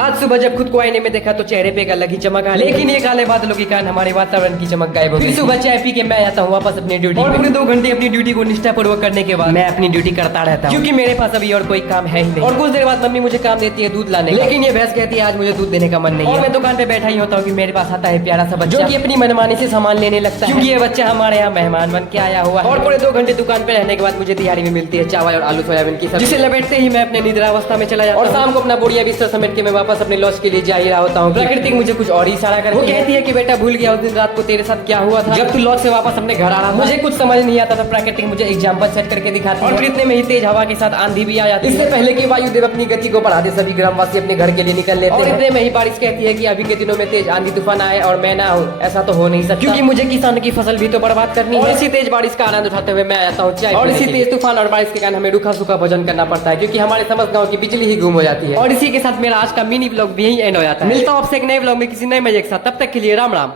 आज सुबह जब खुद को आईने में देखा तो चेहरे पे एक अलग ही चमक आ, लेकिन ये काले बादलों के कारण हमारे वातावरण की चमक गायब हो गई। फिर सुबह चाय पी के मैं आता हूँ वापस अपनी ड्यूटी और पूरे 2 घंटे अपनी ड्यूटी को निष्ठापूर्वक करने के बाद मैं अपनी ड्यूटी करता रहता हूँ, क्योंकि मेरे पास अभी और कोई काम है ही नहीं। और कुछ देर बाद मम्मी मुझे काम देती है दूध लाने, लेकिन ये भैंस कहती है आज मुझे दूध देने का मन नहीं है। और मैं दुकान पे बैठा ही होता हूँ कि मेरे पास आता है प्यारा सा बच्चा, जो कि अपनी मनमानी से सामान लेने लगता है, क्योंकि ये बच्चा हमारे यहाँ मेहमान बन के आया हुआ है। और पूरे 2 घंटे दुकान पे रहने के बाद मुझे दिहाड़ी में मिलती है चावल और आलू सोयाबीन की सब्जी, जिसे लपेटते ही मैं अपने निद्रावस्था में चला जाता हूँ। और शाम को अपना बोरिया बिस्तर समेट के मैं वापस अपने लॉज के लिए जा ही रहा होता हूँ। प्रकृति मुझे कुछ और ही इशारा करती है। वो कहती है कि बेटा भूल गया उस दिन रात को तेरे साथ क्या हुआ था जब तू लॉज से वापस अपने घर आ रहा था। मुझे कुछ समझ नहीं आता था। प्रकृति मुझे एग्जाम्पल सेट करके दिखाती है और फिर इतने में ही तेज हवा के साथ आंधी भी आ जाती है। इससे पहले कि वायुदेव अपनी गति को बढ़ा दे सभी ग्रामवासी अपने घर के लिए निकल लेते हैं। और इतने में ही बारिश कहती है कि अभी के दिनों में तेज आंधी तूफान आए और मैं ना हूँ, ऐसा तो हो नहीं सकता, क्योंकि मुझे किसान की फसल भी तो बर्बाद करनी है। इसी तेज बारिश का आनंद उठाते हुए मैं आता हूँ चाय, और इसी तेज तूफान और बारिश के कारण हमें रूखा सूखा भोजन करना पड़ता है, क्योंकि हमारे समस्त गाँव की बिजली ही गुम हो जाती है। और इसी के साथ मेरा आज का मिनी ब्लॉग भी यही एंड हो जाता है। मिलता हूँ आपसे एक नए ब्लॉग में किसी नए मजे के साथ, तब तक के लिए राम राम।